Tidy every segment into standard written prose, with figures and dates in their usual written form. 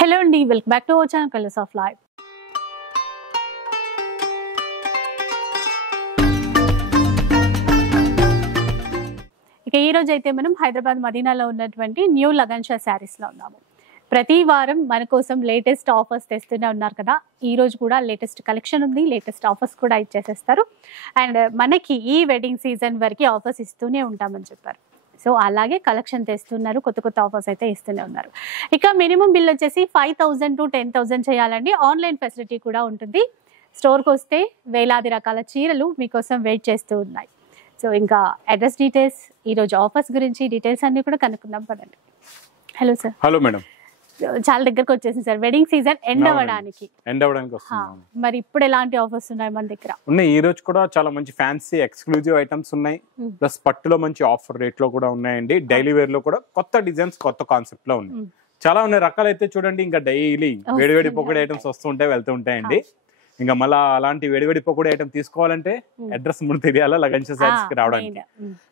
Hello అండి, welcome back to our channel colours of life. ఇక ఈ రోజు అయితే మనం హైదరాబాద్ మదీనాలో ఉన్నటువంటి న్యూ లగన్షా శారీస్లో ఉన్నాము. ప్రతి వారం మన కోసం లేటెస్ట్ ఆఫర్స్ తెస్తూనే ఉన్నారు కదా. ఈ రోజు కూడా లేటెస్ట్ కలెక్షన్ ఉంది, లేటెస్ట్ ఆఫర్స్ కూడా ఇచ్చేసేస్తారు. అండ్ మనకి ఈ వెడ్డింగ్ సీజన్ వరకు ఆఫర్స్ ఇస్తూనే ఉంటామని చెప్పారు. సో అలాగే కలెక్షన్ తెస్తున్నారు, కొత్త కొత్త ఆఫర్స్ అయితే ఇస్తూనే ఉన్నారు. ఇక మినిమం బిల్ వచ్చేసి 5,000 to 10,000 చేయాలండి. ఆన్లైన్ ఫెసిలిటీ కూడా ఉంటుంది. స్టోర్కి వస్తే వేలాది రకాల చీరలు మీకోసం వెయిట్ చేస్తూ ఉన్నాయి. సో ఇంకా అడ్రస్ డీటెయిల్స్, ఈరోజు ఆఫర్స్ గురించి డీటెయిల్స్ అన్ని కూడా కనుక్కుందాం పదండి. Hello sir. Hello madam. చాలా దగ్గరకు వచ్చేసింది సార్, వెడ్డింగ్ సీజన్ ఎండ్ అవ్వడానికి వస్తుంది. మరి ఇప్పుడు ఎలాంటి ఆఫర్స్ ఉన్నాయి మన దగ్గర? ఉన్నాయి. ఈ రోజు కూడా చాలా మంచి ఫ్యాన్సీ ఎక్స్క్లూజివ్ ఐటమ్స్ ఉన్నాయి. ప్లస్ పట్టులో మంచి ఆఫర్ రేట్ లో కూడా ఉన్నాయండి. డైలీ వేర్ లో కూడా కొత్త డిజైన్స్, కొత్త కాన్సెప్ట్ లో ఉన్నాయి. చాలా ఉన్నాయి రకాలు అయితే చూడండి. ఇంకా డైలీ వేడివేడి పొక్కడి ఐటమ్స్ వస్తూ ఉంటాయి, వెళ్తూ ఉంటాయండి. ఇంకా మళ్ళీ అలాంటి వేడివేడి పొక్కడి ఐటమ్ తీసుకోవాలంటే అడ్రస్ ముందు తెలియాలా లగన్షా శారీస్ కి రావడానికి.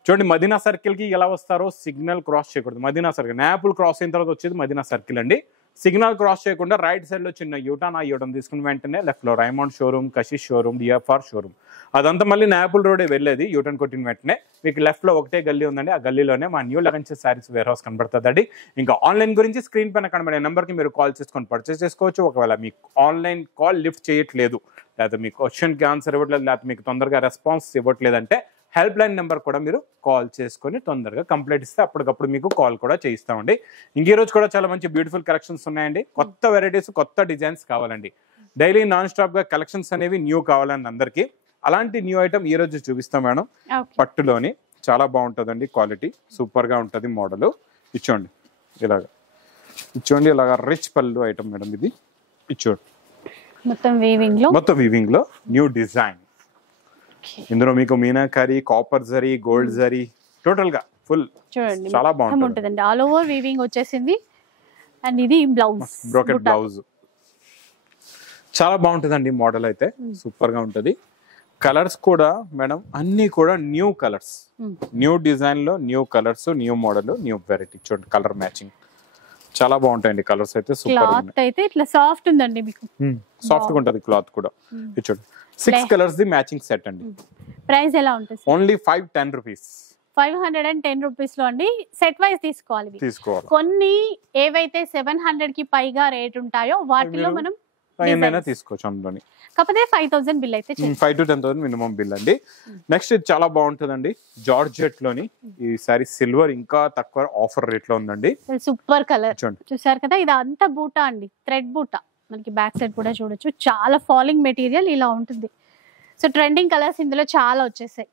చూడండి, మదీనా సర్కిల్ కి ఎలా వస్తారో సిగ్నల్ క్రాస్ చేయకూడదు. మదీనా సర్కిల్ నాపుల్ క్రాస్ అయిన తర్వాత వచ్చేది మదీనా సర్కిల్ అండి. సిగ్నల్ క్రాస్ చేయకుండా రైట్ సైడ్ లో చిన్న యూటర్న్, ఆ యూటర్న్ తీసుకున్న వెంటనే లెఫ్ట్ లో Raymond showroom, Kashish showroom, DFR showroom, అదంతా మళ్ళీ నాపుల్ రోడే వెళ్ళేది. యూటర్న్ కొట్టిన వెంటనే మీకు లెఫ్ట్ లో ఒకటే గల్లీ ఉందండి. ఆ గల్లీలోనే మా న్యూ లగన్షా శారీస్ వేర్ హౌస్ కనబడుతుందండి. ఇంకా ఆన్లైన్ గురించి స్క్రీన్ పైన కనబడే నెంబర్ కి మీరు కాల్ చేసుకొని పర్చేస్ చేసుకోవచ్చు. ఒకవేళ మీకు ఆన్లైన్ కాల్ లిఫ్ట్ చేయట్లేదు, లేకపోతే మీకు క్వశ్చన్ కి ఆన్సర్ ఇవ్వట్లేదు, లేకపోతే మీకు తొందరగా రెస్పాన్స్ ఇవ్వట్లేదంటే హెల్ప్ లైన్ నెంబర్ కూడా మీరు కాల్ చేసుకొని తొందరగా కంప్లైంట్ ఇస్తే అప్పటికప్పుడు మీకు కాల్ కూడా చేయిస్తామండి. ఇంక ఈ రోజు కూడా చాలా మంచి బ్యూటిఫుల్ కలెక్షన్స్ ఉన్నాయండి. కొత్త వెరైటీస్, కొత్త డిజైన్స్ కావాలండి. డైలీ నాన్ స్టాప్ గా కలెక్షన్స్ అనేవి న్యూ కావాలండి అందరికి. అలాంటి న్యూ ఐటమ్ ఈ రోజు చూపిస్తాం మేడం. పట్టులోని చాలా బాగుంటుందండి, క్వాలిటీ సూపర్ గా ఉంటుంది. మోడల్ ఇచ్చోండి, ఇలాగా రిచ్ పళ్ళు ఐటమ్ మేడం. ఇది ఇచ్చోండి, మొత్తం వీవింగ్ లో న్యూ డిజైన్. ఇందులో మీకు meenakari, copper zari, gold zari, total గా ఫుల్ చూడండి చాలా బాగుంటుంది. ఆల్ ఓవర్ వీవింగ్ వచ్చేసింది. అండ్ ఇది బ్లౌజ్, బ్రోకెట్ బ్లౌజ్ చాలా బాగుంటుందండి. మోడల్ అయితే సూపర్ గా ఉంటది. కలర్స్ కూడా మేడం అన్ని కూడా న్యూ కలర్స్, న్యూ డిజైన్ లో new colours, new model, new variety. చూడండి కలర్ మ్యాచింగ్ చాలా బాగుంటాయండి. కలర్స్ అయితే సూపర్. క్లాత్ అయితే ఇట్లా సాఫ్ట్ ఉందండి, మీకు సాఫ్ట్ గా ఉంటది క్లాత్ కూడా. చూడండి 6 కలర్స్ ది మ్యాచింగ్ సెట్ అండి. ప్రైస్ ఎలా ఉంటుంది? Only 510 rupees. 510 రూపీస్ లో అండి. సెట్ వైజ్ తీసుకోవాలి. కొన్ని ఏవైతే 700 కి పైగా రేట్ ఉంటాయో వాటిలో మనం తీసుకోవచ్చు. అందులోని కాకపోతే 5,000 బిల్ అయితే 5 to 10,000 మినిమం బిల్ అండి. నెక్స్ట్ ఇది చాలా బాగుంటుందండి. జార్జెట్ లోని ఈ సారీ సిల్వర్ ఇంకా తక్కువ ఆఫర్ రేట్ లో ఉందండి. సూపర్ కలర్ చూసారు కదా. ఇది అంతా బూటా అండి, థ్రెడ్ బూటా. మనకి బ్యాక్ సైడ్ కూడా చూడొచ్చు, చాలా ఫాలింగ్ మెటీరియల్ ఇలా ఉంటుంది. సో ట్రెండింగ్ కలర్స్ ఇందులో చాలా వచ్చేసాయి.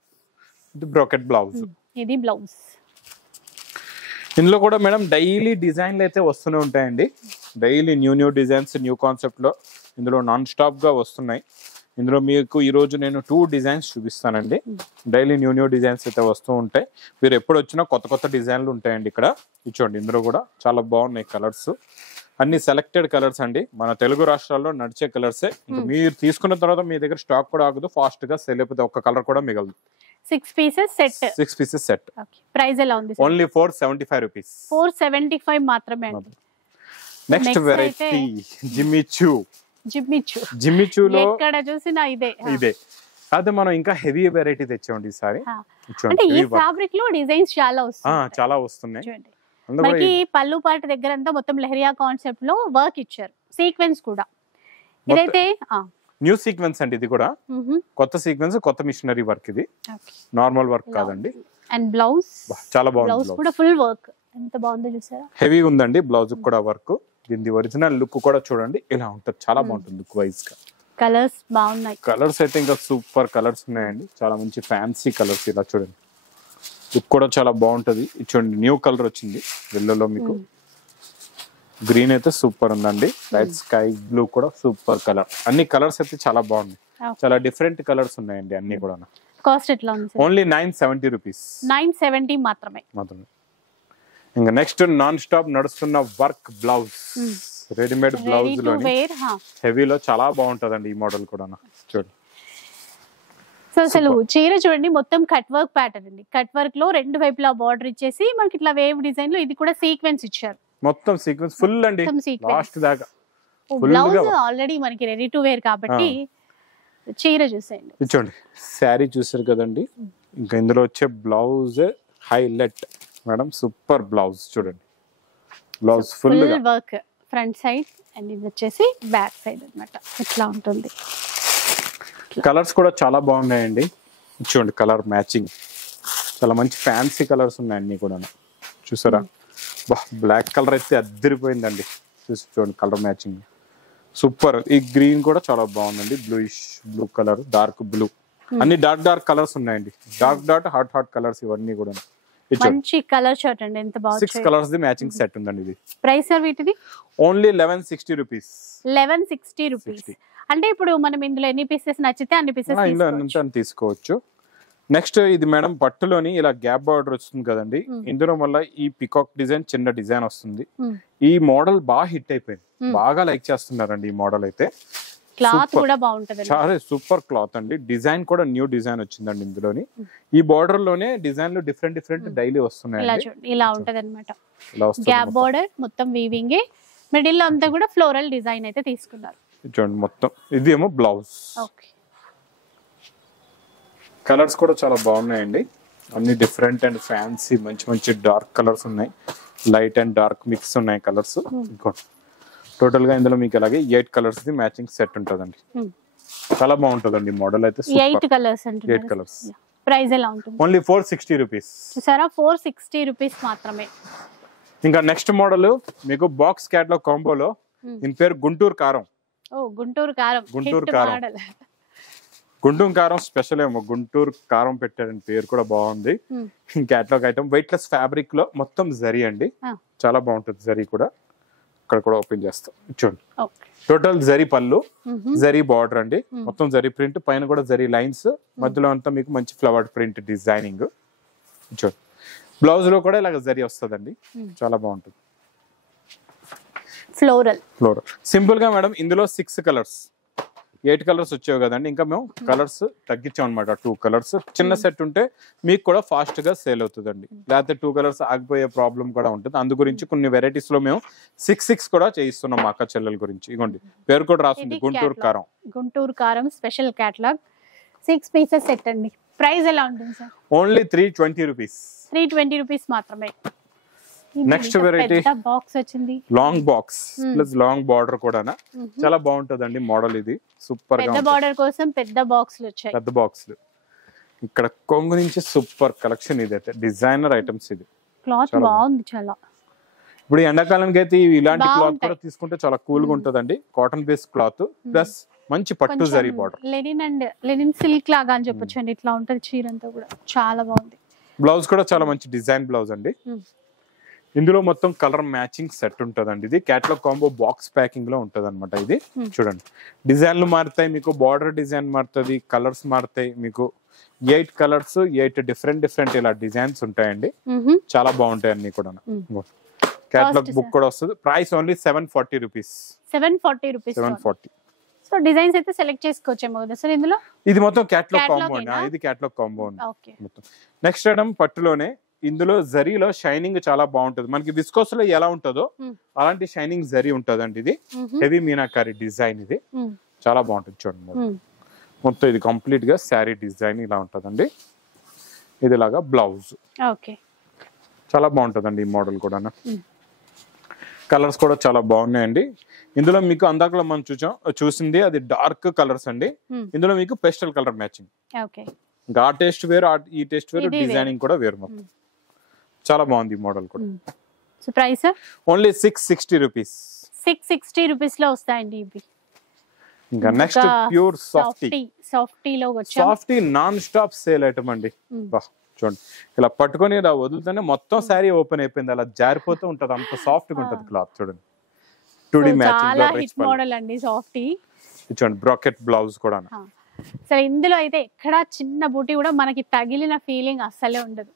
ఇది బ్రోకెట్ బ్లౌజ్, ఇది బ్లౌజ్. ఇందులో కూడా మేడం డైలీ డిజైన్లు అయితే వస్తూనే ఉంటాయండి. Daily new designs, new concept లో ఇందులో నాన్ స్టాప్ గా వస్తున్నాయి. ఇందులో మీకు ఈ రోజు నేను 2 డిజైన్స్ చూపిస్తానండి. డైలీ న్యూ డిజైన్స్ అయితే వస్తూ ఉంటాయి. మీరు ఎప్పుడు వచ్చినా కొత్త కొత్త డిజైన్లు ఉంటాయండి ఇక్కడ. ఇచ్చోండి, ఇందులో కూడా చాలా బాగున్నాయి కలర్స్. అన్ని సెలెక్టెడ్ కలర్స్ అండి, మన తెలుగు రాష్ట్రాల్లో నడిచే కలర్సే. మీరు తీసుకున్న తర్వాత మీ దగ్గర స్టాక్ కూడా ఆగదు, ఫాస్ట్ గా సెల్ అయిపోతే ఒక్క కలర్ కూడా మిగలదు. 6 పీసెస్ సెట్. ప్రైస్ ఎలా ఉంది? Only 475 rupees. 475 మాత్రమే అండి. నెక్స్ట్ వెరైటీ జిమ్మిచూలో ఎక్కడ చూసినా ఇదే. అదే మనం ఇంకా హెవీ వెరైటీ తెచ్చామండి ఈసారి. అంటే ఈ ఫ్యాబ్రిక్ లో డిజైన్స్ చాలా వస్తున్నాయి. మనకి పళ్ళు పాటు దగ్గర అంతా మొత్తం లెహరియా కాన్సెప్ట్ లో వర్క్ ఇచ్చారు, సీక్వెన్స్ కూడా. ఇదైతే న్యూ సీక్వెన్స్ అండి. ఇది కూడా కొత్త సీక్వెన్స్, కొత్త మిషనరీ వర్క్. ఇది నార్మల్ వర్క్ కాదండి. అండ్ బ్లౌజ్ చాలా బాగుంది. బ్లౌజ్ కూడా ఫుల్ వర్క్, ఎంత బాగుందో చూసారా. హెవీగా ఉందండి బ్లౌజ్ కూడా వర్క్. దీని ఒరిజినల్ లుక్ కూడా చూడండి ఇలా ఉంటుంది, చాలా బాగుంటుంది లుక్ వైజ్ గా. కలర్స్ బాగున్నాయి. కలర్స్ అయితే ఇంకా సూపర్ కలర్స్ ఉన్నాయండి. చాలా మంచి ఫ్యాన్సీ కలర్స్. ఇలా చూడండి, లుక్ కూడా చాలా బాగుంటది. చూడండి న్యూ కలర్ వచ్చింది ఎల్లోలో, మీకు గ్రీన్ అయితే సూపర్ ఉందండి. లైట్ స్కై బ్లూ కూడా సూపర్ కలర్. అన్ని కలర్స్ అయితే చాలా బాగున్నాయి, చాలా డిఫరెంట్ కలర్స్ ఉన్నాయండి అన్ని కూడా. కాస్ట్ ఎట్లా ఉంది? Only 970 rupees. 970 మాత్రమే. ఇంకా నెక్స్ట్ నాన్ స్టాప్ నడుస్తున్న వర్క్ బ్లౌజ్, రెడీమేడ్ బ్లౌజ్ లోని హెవీలో చాలా బాగుంటదండి ఈ మోడల్ కూడా. చూడండి, సో అసలు చీర చూడండి, మొత్తం కట్ వర్క్ ప్యాటర్న్ అండి. కట్ వర్క్ లో 2 వైపులా బార్డర్ ఇచ్చేసి మనకి ఇట్లా వేవ్ డిజైన్ లో ఇది కూడా సీక్వెన్స్ ఇచ్చారు. మొత్తం సీక్వెన్స్ ఫుల్ అండి, లాస్ట్ దాకా. బ్లౌజ్ ఆల్రెడీ మనకి రెడీ టు వేర్ కాబట్టి చీర చూసేయండి. చూడండి శారీ చూసారు కదండి, ఇంకా ఇందులో వచ్చే blouse highlight madam, super blouse. చూడండి blouse full work front side and ఇది వచ్చేసి బ్యాక్ సైడ్ అన్నమాట. ఇట్లా ఉంటుంది. కలర్స్ కూడా చాలా బాగున్నాయండి. చూడండి కలర్ మ్యాచింగ్ చాలా మంచి ఫ్యాన్సీ కలర్స్ ఉన్నాయి అన్ని కూడా. చూసారా బ్లాక్ కలర్ అయితే అద్దరిపోయిందండి. చూసి చూడండి కలర్ మ్యాచింగ్ సూపర్. ఈ గ్రీన్ కూడా చాలా బాగుందండి, bluish blue colour, dark blue, అన్ని డార్క్ కలర్స్ ఉన్నాయండి. డార్క్ హాట్ కలర్స్ ఇవన్నీ కూడా. మంచి కలర్ షర్ట్ అండి, ఎంత బాగుంది. 6 కలర్స్ ది మ్యాచింగ్ సెట్ ఉందండి. ఇది ప్రైస్ వీటిది ఓన్లీ 1160 రూపీస్. 1160 రూపీస్. అంటే ఇప్పుడు మనం ఇందులో ఎన్ని పీసెస్ నచ్చితే అన్ని పీసెస్ తీసుకోవచ్చు. నెక్స్ట్ ఇది మేడం పట్టులోని ఇలా గ్యాప్ బార్డర్ వస్తుంది కదండి, ఇందులో మళ్ళీ ఈ పికాక్ డిజైన్ చిన్న డిజైన్ వస్తుంది. ఈ మోడల్ బాగా హిట్ అయిపోయింది, బాగా లైక్ చేస్తున్నారండి ఈ మోడల్ అయితే. క్లాత్ కూడా బాగుంటది, చాలా సూపర్ క్లాత్ అండి. డిజైన్ కూడా న్యూ డిజైన్ వచ్చిందండి ఇందులోని. ఈ బార్డర్ లోనే డిజైన్లు డిఫరెంట్ డైలీ వస్తున్నాయి. ఇలా ఉంటది అనమాట. గ్యాప్ బార్డర్ మొత్తం వీవింగ్, మిడిల్ లో అంతా కూడా ఫ్లోరల్ డిజైన్ అయితే తీసుకున్నారు. చూడండి మొత్తం ఇదేమో బ్లౌజ్. కలర్స్ కూడా చాలా బాగున్నాయండి, అన్ని డిఫరెంట్ అండ్ ఫ్యాన్సీ మంచి డార్క్ కలర్స్ ఉన్నాయి, లైట్ అండ్ డార్క్ మిక్స్ ఉన్నాయి కలర్స్. టోటల్ గా ఇందులో మీకు అలాగే 8 కలర్స్ ది మ్యాచింగ్ సెట్ ఉంటదండి. చాలా బాగుంటదండి మోడల్ అయితే. 8 కలర్స్ అంటే 8 కలర్స్. ప్రైస్ ఎలా ఉంటుంది? Only 460 rupees. చూసారా 460 రూపీస్ మాత్రమే. ఇంకా నెక్స్ట్ మోడల్ మీకు బాక్స్ క్యాటలాగ్ కాంబోలో, దీని పేరు గుంటూరు కారం. గుంటూరు కారం. గుంటూరు కారం స్పెషల్ ఏమో, గుంటూరు కారం పెట్టారని పేరు కూడా బాగుంది. Catalogue item weight less fabric లో మొత్తం జరీ అండి, చాలా బాగుంటుంది జరీ కూడా. ఇక్కడ కూడా ఓపెన్ చేస్తాం చూడండి. టోటల్ జరీ పళ్ళు, జరీ బార్డర్ అండి, మొత్తం జరీ ప్రింట్, పైన కూడా జరీ లైన్స్, మధ్యలో అంతా మీకు మంచి ఫ్లవర్ ప్రింట్ డిజైనింగ్. చూడండి బ్లౌజ్ లో కూడా ఇలాగ జరీ వస్తుందండి, చాలా బాగుంటుంది. ఫ్లోరల్ సింపుల్ గా మేడం ఇందులో 6 కలర్స్ 8 కలర్స్ వచ్చావు కదండి, ఇంకా మేము కలర్స్ తగ్గించాం అనమాట. 2 కలర్స్ చిన్న సెట్ ఉంటే మీకు కూడా ఫాస్ట్ గా సేల్ అవుతుందండి, లేకపోతే 2 కలర్స్ ఆగిపోయే ప్రాబ్లం కూడా ఉంటుంది. అందు గురించి కొన్ని వెరైటీస్ లో మేము 6 కూడా చేయిస్తున్నాం మా అక్క చెల్లెల గురించి. ఇగోండి పేరు కూడా రాస్తుంది, గుంటూరు కారం. గుంటూరు కారం స్పెషల్ కేటలాగ్ 6 పీసెస్ సెట్ అండి. ప్రైస్ ఎలా ఉంటుంది సార్? Only 320 rupees. 320 రూపీస్ మాత్రమే. నెక్స్ట్ వెరైటీ బాక్స్ వచ్చింది, long box plus long border కూడా చాలా బాగుంటదండి మోడల్. ఇది సూపర్ గా, పెద్ద బార్డర్ కోసం పెద్ద బాక్స్లు వచ్చాయి, పెద్ద బాక్స్లు. ఇక్కడ కొంగు నుంచి సూపర్ కలెక్షన్ ఇది అయితే, డిజైనర్ ఐటమ్స్. ఇది క్లాత్ బాగుంది చాలా. ఇప్పుడు ఎండాకాలానికి అయితే ఇలాంటి క్లాత్ కూడా తీసుకుంటే చాలా కూల్ గా ఉంటదండి. కాటన్ బేస్డ్ క్లాత్ ప్లస్ మంచి పట్టు జరీ బార్డర్, లెనిన్ సిల్క్ లాగా అని చెప్పొచ్చు అండి. ఇట్లా ఉంటది చీర అంతా కూడా, చాలా బాగుంది. బ్లౌజ్ కూడా చాలా మంచి డిజైన్ బ్లౌజ్ అండి. ఇందులో మొత్తం కలర్ మ్యాచింగ్ సెట్ ఉంటదండి. ఇది క్యాటలాగ్ కాంబో బాక్స్ ప్యాకింగ్ లో ఉంటది అనమాట. ఇది చూడండి డిజైన్లు మారుతాయి మీకు, బార్డర్ డిజైన్ మారుతుంది, కలర్స్ మారుతాయి మీకు. 8 కలర్స్ 8 డిఫరెంట్ ఇలా డిజైన్స్ ఉంటాయండి, చాలా బాగుంటాయి అన్ని కూడా. క్యాటలాగ్ బుక్ కూడా వస్తుంది. Price only 740 rupees. 740. So designs అయితే సెలెక్ట్ చేసుకోవచ్చేమో కదా సార్ ఇందులో. ఇది మొత్తం క్యాటలాగ్ కాంబో అండి, ఇది క్యాటలాగ్ కాంబో మొత్తం. నెక్స్ట్ ఐటమ్ పట్టులోనే, ఇందులో జరీలో షైనింగ్ చాలా బాగుంటది. మనకి విస్కోస్ లో ఎలా ఉంటుందో అలాంటి షైనింగ్ జరీ ఉంటదండి. ఇది హెవీ మీనాకారి డిజైన్, ఇది చాలా బాగుంటుంది. చూడండి మొత్తం ఇది కంప్లీట్ గా శారీ డిజైన్ ఇలా ఉంటదండి. ఇది లాగా బ్లౌజ్, చాలా బాగుంటదండి ఈ మోడల్ కూడా. కలర్స్ కూడా చాలా బాగున్నాయండి. ఇందులో మీకు అందాకలో మనం చూసింది అది డార్క్ కలర్స్ అండి, ఇందులో మీకు పేస్టల్ కలర్ మ్యాచింగ్. ఇంకా ఆ టేస్ట్ వేరు, ఈ టేస్ట్ వేరు, డిజైనింగ్ కూడా వేరు. మొత్తం చాలా బాగుంది ఈ మోడల్ కూడా. So price only 660 rupees. 660 rupees లో వస్తాయండి ఇవి. ఇంకా నెక్స్ట్ ప్యూర్ సాఫ్టీలో softy non stop sale item అండి. చూడండి ఇలా పట్టుకొని ఇలా వదులుతూనే మొత్తం శారీ ఓపెన్ అయిపోయింది, అలా జారిపోతూ ఉంటది, అంత సాఫ్ట్ గా ఉంటది క్లాత్. చూడండి 2D మ్యాచింగ్ మోడల్ అండి సాఫ్టీ. చూడండి బ్రాకెట్ బ్లౌజ్ కూడా. సరే ఇందులో అయితే ఎక్కడ చిన్న బూటీ కూడా మనకి తగిలిన ఫీలింగ్ అస్సలే ఉండదు.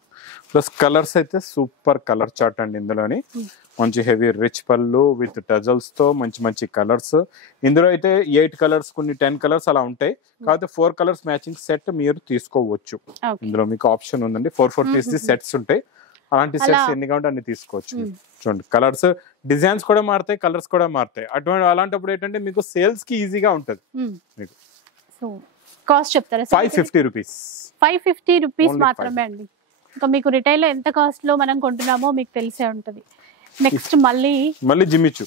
ప్లస్ కలర్స్ అయితే సూపర్ కలర్ చార్ట్ అండి. ఇందులోని మంచి హెవీ రిచ్ పళ్ళు విత్ టజల్స్ తో మంచి కలర్స్. ఇందులో అయితే 8 కలర్స్, కొన్ని 10 కలర్స్ అలా ఉంటాయి. కాకపోతే 4 కలర్స్ మ్యాచింగ్ సెట్ మీరు తీసుకోవచ్చు. ఇందులో మీకు ఆప్షన్ ఉందండి, 4 పీస్ సెట్స్ ఉంటాయి. అలాంటి సెట్స్ ఎన్ని కావాలంటే అన్ని తీసుకోవచ్చు. చూడండి కలర్స్ డిజైన్స్ కూడా మారుతాయి, కలర్స్ కూడా మారుతాయి. అలాంటప్పుడు ఏంటంటే మీకు సేల్స్ కి ఈజీగా ఉంటుంది. మీకు సో కాస్ట్ చెప్తారా? 550 రూపీస్. 550 రూపీస్ మాత్రమే అండి. ఇంకా మీకు రిటైల్ లో ఎంత కాస్ట్ లో మనం కొంటున్నామో మీకు తెలిసే ఉంటది. నెక్స్ట్ మళ్ళీ జిమ్మిచు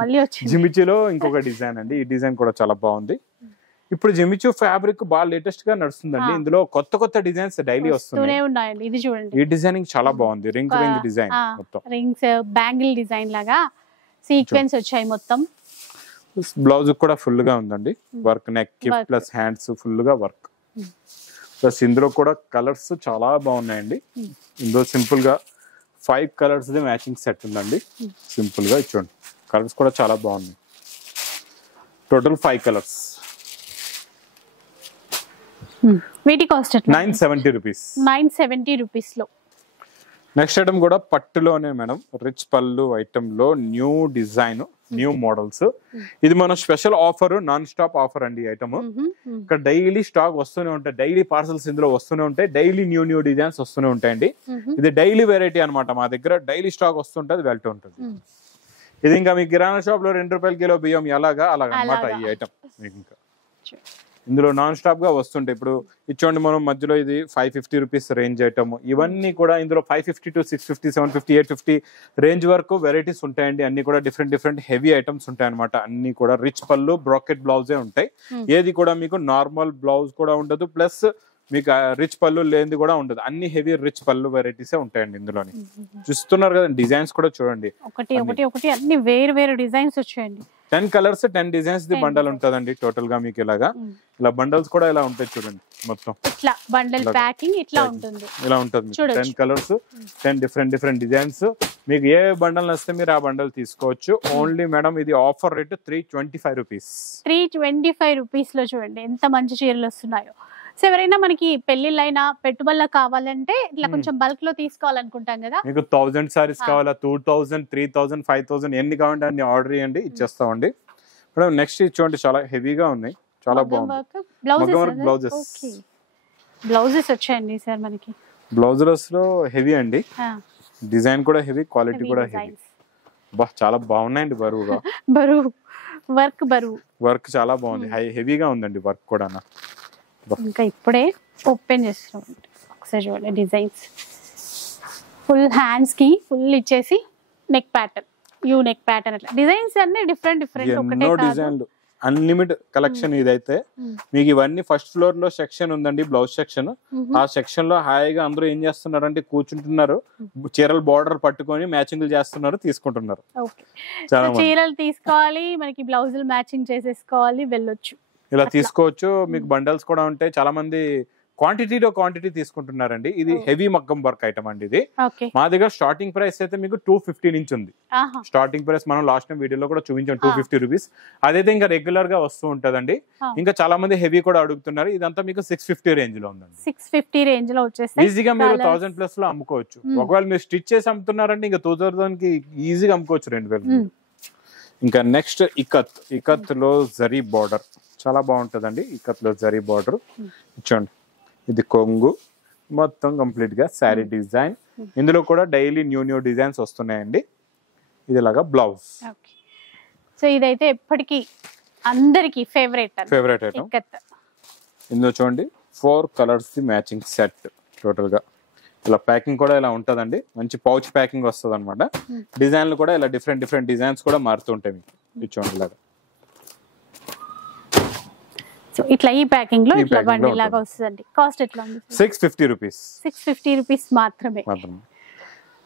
మళ్ళీ వచ్చింది. జిమ్మిచులో ఇంకొక డిజైన్ అండి. ఈ డిజైన్ కూడా చాలా బాగుంది. ఇప్పుడు జిమ్మిచు ఫ్యాబ్రిక్ బాగా లేటెస్ట్ గా నడుస్తుందండి. ఇందులో కొత్త కొత్త డిజైన్స్ డైలీ వస్తున్నాయండి. ఇది చూడండి, ఈ డిజైనింగ్ చాలా బాగుంది. రింగ్ డిజైన్, మొత్తం రింగ్స్ బ్యాంగిల్ డిజైన్ లాగా సీక్వెన్స్ వచ్చాయి. మొత్తం బ్లౌజ్ కూడా ఫుల్ గా ఉందండి. Work neck plus hands full గా వర్క్. ప్లస్ ఇందులో కూడా కలర్స్ చాలా బాగున్నాయండి. ఇందులో సింపుల్ గా 5 కలర్స్ మ్యాచింగ్ సెట్ ఉందండి. సింపుల్ గా చూడండి, కలర్స్ కూడా చాలా బాగున్నాయి. Total 5 colours. వీటి కాస్ట్ 970 రూపీస్. 970 రూపీస్ లో నెక్స్ట్ ఐటమ్ కూడా పట్టులోనే మేడం, రిచ్ పళ్ళు ఐటమ్ లో న్యూ డిజైన్, న్యూ మోడల్స్. ఇది మన special offer, non stop offer అండి. ఐటమ్ ఇక్కడ డైలీ స్టాక్ వస్తూనే ఉంటాయి, డైలీ పార్సల్స్ ఇందులో వస్తూనే ఉంటాయి, డైలీ న్యూ డిజైన్స్ వస్తూనే ఉంటాయండి. ఇది డైలీ వెరైటీ అనమాట. మా దగ్గర డైలీ స్టాక్ వస్తుంటది, వెళ్తూ ఉంటుంది. ఇది ఇంకా మీ కిరాణా షాప్ లో 2 రూపాయల కిలో బియ్యం అలాగా అనమాట ఈ ఐటమ్. ఇంకా ఇందులో నాన్ స్టాప్ గా వస్తుంటాయి. ఇప్పుడు ఇచ్చోండి మనం మధ్యలో ఇది 550 రూపీస్ రేంజ్ ఐటమ్. ఇవన్నీ కూడా ఇందులో 550 to 650, 750, 850 రేంజ్ వరకు వెరైటీస్ ఉంటాయండి. అన్ని కూడా డిఫరెంట్ హెవీ ఐటమ్స్ ఉంటాయి అనమాట. అన్ని కూడా రిచ్ పళ్ళు, బ్రాకెట్ బ్లౌజే ఉంటాయి. ఏది కూడా మీకు నార్మల్ బ్లౌజ్ కూడా ఉండదు, ప్లస్ మీకు రిచ్ పళ్ళు లేనిది కూడా ఉండదు. అన్ని హెవీ రిచ్ పళ్ళు వెరైటీసే ఉంటాయండి ఇందులోని. చూస్తున్నారు కదా, డిజైన్స్ కూడా చూడండి, ఒకటి అన్ని వేరు డిజైన్స్ వచ్చాయండి. 10 కలర్స్ 10 డిజైన్స్ ది బండల్ ఉంటదండి టోటల్ గా. మీకు ఇలా బండల్స్ కూడా ఇలా ఉంటాయి చూడండి. మొత్తం ఇట్లా బండల్ ప్యాకింగ్ ఇట్లా ఉంటుంది. ఇలా ఉంటుంది. 10 కలర్స్ 10 డిఫరెంట్ డిజైన్స్. మీకు ఏ బండల్ నచ్చితే మీరు ఆ బండల్ తీసుకోవచ్చు. ఓన్లీ మేడం ఇది ఆఫర్ రేట్ 325 రూపీస్. 325 రూపీస్ లో చూడండి ఎంత మంచి చీరలు వస్తున్నాయో. సో ఎవరైనా మనకి పెళ్లిళ్ళైనా పెట్టుబడులు కావాలంటే ఇట్లా కొంచెం బల్క్ లో తీసుకోవాలనుకుంటాం కదా, మీకు 1000 సారీస్ కావాలా, 2000, 3000, 5000 ఎన్ని కావాలంటే అన్ని ఆర్డర్ చేయండి, ఇచ్చేస్తామండి. మేడం నెక్స్ట్ చూడండి, చాలా హెవీగా ఉన్నాయి, చాలా బాగుంది. బ్లౌజెస్ వచ్చాయండి సార్ మనకి. బ్లౌజెస్ లో హెవీ అండి, డిజైన్ కూడా హెవీ, క్వాలిటీ కూడా హెవీ. చాలా బాగున్నాయండి. వర్క్ చాలా బాగుంది, హెవీగా ఉందండి వర్క్ కూడా. ఇంకా ఇప్పుడే ఓపెన్ చేస్తున్నాం, ఒకసారి చూడండి డిజైన్స్. ఫుల్ హ్యాండ్స్ కి ఫుల్ ఇచ్చేసి neck pattern, U neck pattern, అట్లా డిజైన్స్ అన్ని డిఫరెంట్ డిజైన్లు. అన్లిమిటెడ్ కలెక్షన్ ఇదైతే. మీకు ఇవన్నీ ఫస్ట్ ఫ్లోర్ లో సెక్షన్ ఉందండి, బ్లౌజ్ సెక్షన్. ఆ సెక్షన్ లో హాయిగా అందరూ ఏం చేస్తున్నారు అంటే కూర్చుంటున్నారు, చీరలు బార్డర్ పట్టుకొని మ్యాచింగ్లు చేస్తున్నారు, తీసుకుంటున్నారు. చీరలు తీసుకోవాలి, మనకి బ్లౌజులు మ్యాచింగ్ చేసేసుకోవాలి, వెళ్ళొచ్చు, ఇలా తీసుకోవచ్చు. మీకు బండల్స్ కూడా ఉంటాయి. చాలా మంది క్వాంటిటీ తీసుకుంటున్నారండి. ఇది హెవీ మగ్గం వర్క్ ఐటమ్ అండి. ఇది మా దగ్గర స్టార్టింగ్ ప్రైస్ అయితే మీకు 250 నుంచి ఉంది. స్టార్టింగ్ ప్రైస్ మనం లాస్ట్ టైం వీడియోలో కూడా చూపించాం, 250 రూపీస్. అదైతే ఇంకా రెగ్యులర్ గా వస్తూ ఉంటదండి. ఇంకా చాలా మంది హెవీ కూడా అడుగుతున్నారు. ఇదంతా మీకు 650 రేంజ్ లో ఉందండి. 650 రేంజ్ లో వచ్చేసి ఈజీగా మీరు 1000 ప్లస్ లో అమ్ముకోవచ్చు. ఒకవేళ మీరు స్టిచ్ చేసి అమ్ముతున్నారంటే ఇంకా 2000 కి ఈజీగా అమ్ముకోవచ్చు, 2000. ఇంకా నెక్స్ట్ ఇకత్ లో జరీ బార్డర్ చాలా బాగుంటదండి. ఇకత్ లో జరీ బార్డర్ చూడండి, ఇది కొంగు మొత్తం కంప్లీట్ గా శారీ డిజైన్. ఇందులో కూడా డైలీ న్యూ డిజైన్స్ వస్తున్నాయండి. ఇది ఇలాగా బ్లౌజ్. సో ఇదైతే ఎప్పటికీ అందరికి ఫేవరెట్ ఐటమ్. ఇందులో చూడండి 4 colours the matching set total గా. ఇలా ప్యాకింగ్ కూడా ఇలా ఉంటదండి, మంచి పౌచ్ ప్యాకింగ్ వస్తుంది అనమాట. డిజైన్లు కూడా ఇలా డిఫరెంట్ డిజైన్స్ కూడా మారుతుంటాయి మీకు. ఇది చూడండి ఇలాగా. సో ఇట్లా ఈ ప్యాకింగ్ లో ఇట్లా బండి లాగా వస్తుందండి. కాస్ట్ ఎట్లా ఉంది? 650 రూపీస్. 650 రూపీస్ మాత్రమే.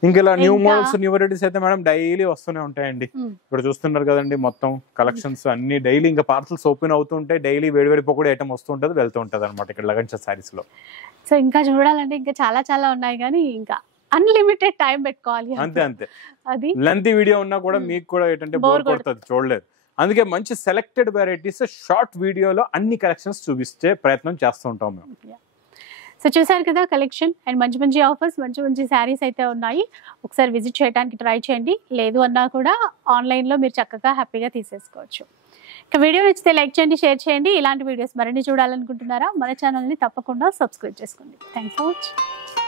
ఇంకా ఇలా న్యూ మోడల్స్, న్యూ వెరైటీస్ అయితే మేడం డైలీ వస్తూనే ఉంటాయండి. ఇప్పుడు చూస్తున్నారు కదండి, మొత్తం కలెక్షన్స్ అన్ని డైలీ ఇంకా పార్సల్స్ ఓపెన్ అవుతూ ఉంటాయి. డైలీ వేడి పొడి ఐటమ్ వస్తూ ఉంటుంది, వెళ్తూ ఉంటది అనమాట ఇక్కడ లగంచ సారీస్ లో. సో ఇంకా చూడాలంటే ఇంకా చాలా ఉన్నాయి, కానీ ఇంకా అన్లిమిటెడ్ టైం పెట్టుకోవాలి. అంతే అది లెంతీ వీడియో ఉన్నా కూడా మీకు కూడా ఏంటంటే బోర్ కొడుతుంది, చూడలేదు. అందుకే మంచి సెలెక్టెడ్ వెరైటీస్ షార్ట్ వీడియోలో అన్ని కలెక్షన్స్ చూపిస్తే ప్రయత్నం చేస్తూ ఉంటాం మేము. సో చూసారు కదా కలెక్షన్, అండ్ మంచి ఆఫర్స్, మంచి శారీస్ అయితే ఉన్నాయి. ఒకసారి విజిట్ చేయడానికి ట్రై చేయండి, లేదు అన్నా కూడా ఆన్లైన్లో మీరు చక్కగా హ్యాపీగా తీసేసుకోవచ్చు. ఇక వీడియో నచ్చితే లైక్ చేయండి, షేర్ చేయండి. ఇలాంటి వీడియోస్ మరిన్ని చూడాలనుకుంటున్నారా? మన ఛానల్ని తప్పకుండా సబ్స్క్రైబ్ చేసుకోండి. Thanks for watching.